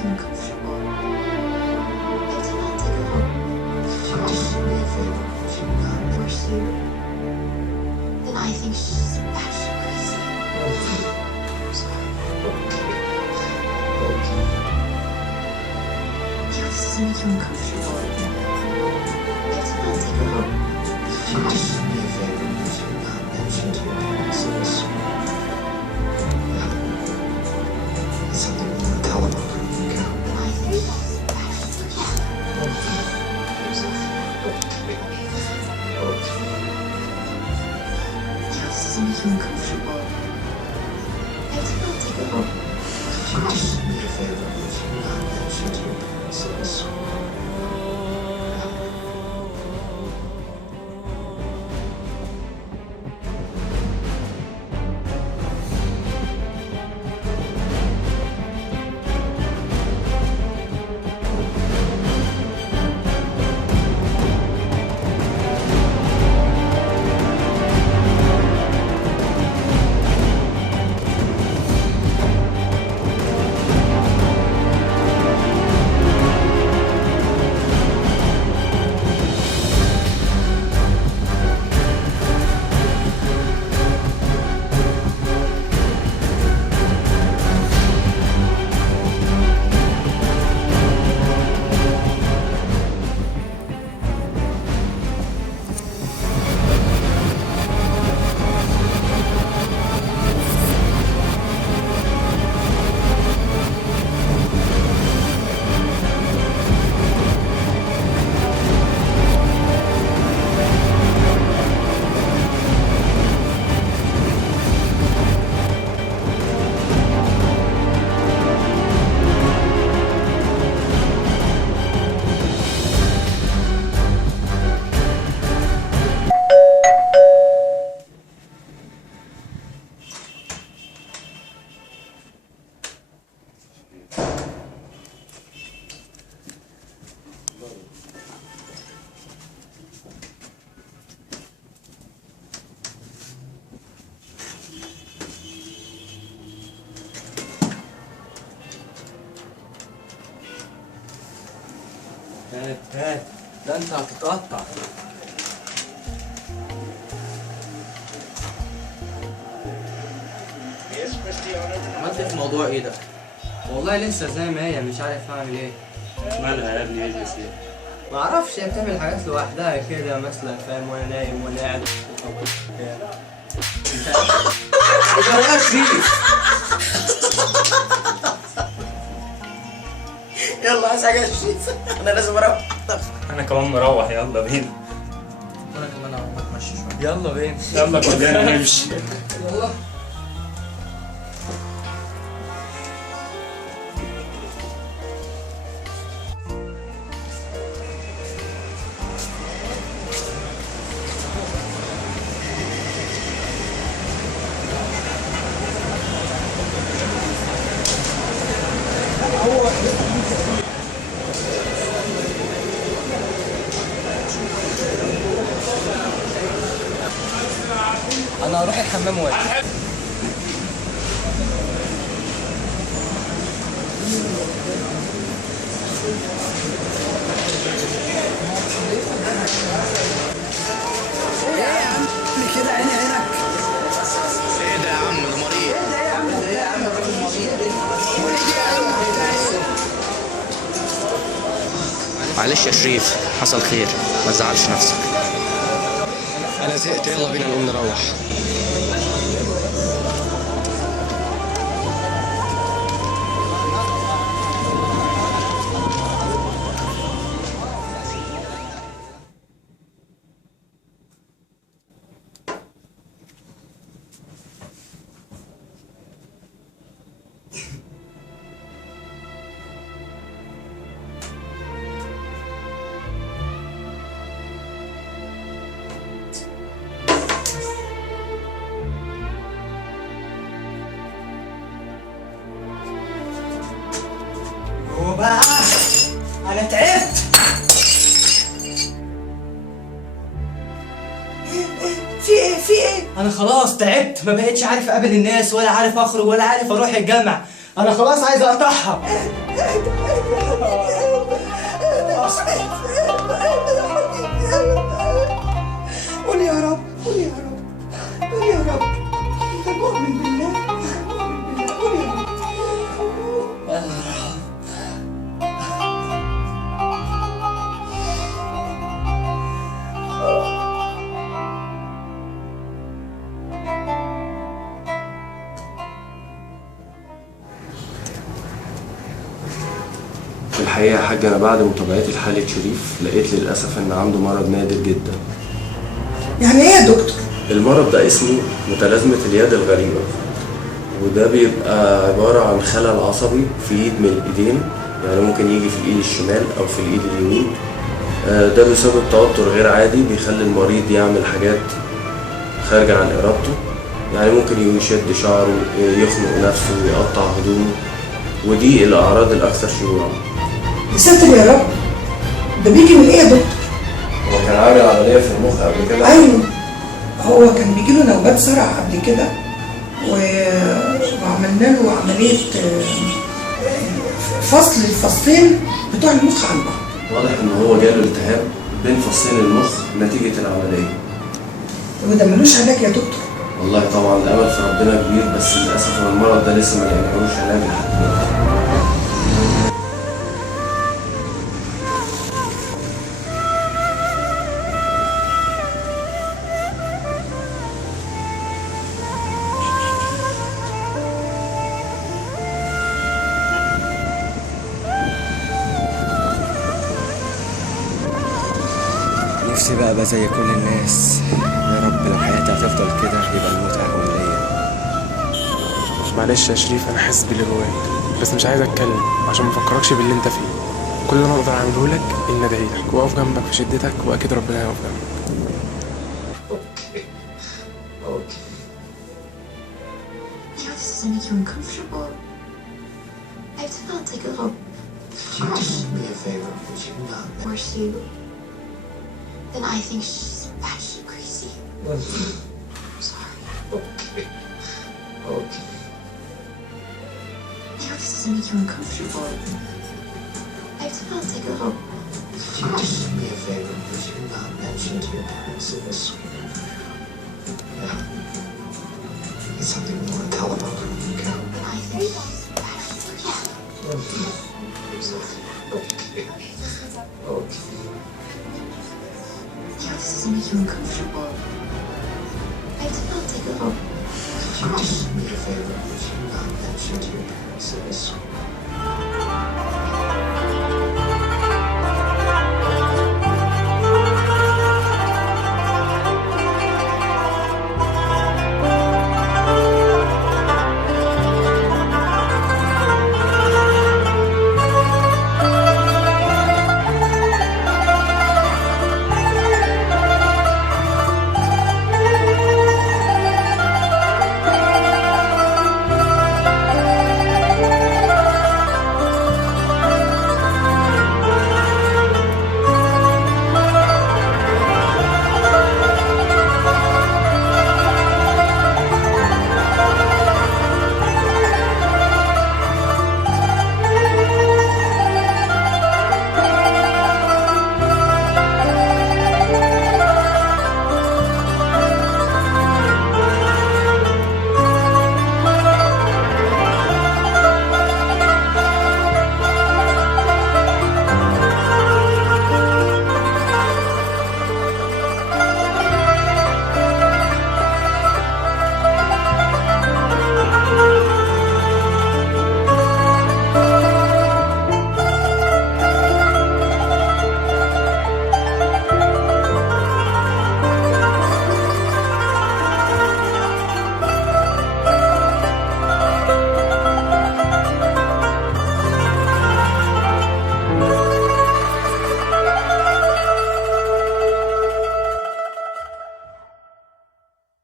making you comfortable. But do not take it home. Just do me a favor. If you're not forced to, then I think she's batshit crazy. I'm sorry. Yeah, this doesn't make you uncomfortable. But do not take it home. Just do me a favor. If you're not mentioned to your parents, so it's something you want to tell them over. Then I think she's batshit crazy. I'm sorry. Yeah, this doesn't make you uncomfortable. But do not take it home. Just do me a favor. If you're not mentioned to your parents, so it's هات ده انت هتتقطع. عملت ايه في الموضوع ايه ده؟ والله لسه زي ما هي، مش عارف اعمل ايه. مالها يا ابني؟ اجلس ايه؟ معرفش، هي بتعمل حاجات لوحدها كده مثلا، فاهم؟ وانا نايم وانا قاعد يا شريف. يلا عايز حاجه يا شريف، انا لازم اروح. انا كمان مروح، يلا بينا. انا كمان اروح اتمشى شويه. يلا بينا. يلا كلنا نمشي. يلا. انا هروح الحمام واجي. ايه يا عم كده عيني عينك؟ ايه ده يا عم؟ ده مريض. ايه ده يا عم؟ ايه يا عم؟ الراجل مريض. ايه يا عم؟ معلش يا شريف، حصل خير، ما تزعلش نفسك. انا زهقت، يلا بينا نقوم نروح. وبقى انا تعبت. في ايه؟ انا خلاص تعبت، ما بقتش عارف اقابل الناس، ولا عارف اخرج، ولا عارف اروح الجامع. انا خلاص عايز اقطعها. قول يا رب، قول يا رب، قول يا رب، انت مؤمن بالله، مؤمن بالله، قول يا رب. في الحقيقة يا حاج أنا بعد متابعتي لحالة شريف لقيت للأسف إن عنده مرض نادر جدا. يعني ايه يا دكتور؟ المرض ده اسمه متلازمة اليد الغريبة، وده بيبقى عبارة عن خلل عصبي في إيد من الإيدين، يعني ممكن يجي في الإيد الشمال أو في الإيد اليمين. ده بيسبب توتر غير عادي بيخلي المريض يعمل حاجات خارجة عن إرادته، يعني ممكن يشد شعره، يخنق نفسه، يقطع هدومه، ودي الأعراض الأكثر شيوعا. يا ساتر يا رب، ده بيجي من ايه يا دكتور؟ هو كان عامل عملية في المخ قبل كده؟ ايوه، هو كان بيجيله نوبات صرع قبل كده وعملنا له عملية فصل الفصين بتوع المخ عن بعض. واضح ان هو جاله التهاب بين فصين المخ نتيجة العملية. وده ملوش علاج يا دكتور؟ والله طبعا الامل في ربنا كبير، بس للاسف المرض ده لسه ما لقيناهوش علاج لحد دلوقتي. نفسي بقى ابقى زي كل الناس. يا رب لو حياتي هتفضل كده يبقى الموت هون ليا. معلش يا شريف، انا حاسس باللي جواك بس مش عايز اتكلم عشان ما افكركش باللي انت فيه. كل اللي انا اقدر اعمله لك ان ادعي لك واقف جنبك في شدتك، واكيد ربنا هيقف جنبك. Okay. I know this doesn't make you uncomfortable. I have to not take a little Could you do me a favor? Would you not? worse you. Then I think she's batshit crazy. I'm sorry. Okay. Okay. I know this doesn't make you uncomfortable. I have to not take a little Could you do me a favor? Would you not mention to your parents of this? Yeah. It's something we want to tell about. Okay. then I think she's batshit crazy. I'm sorry. Okay. Okay. I know this doesn't make you uncomfortable. I have to not take a little Could you do me a favor? Would you not mention to your parents of this?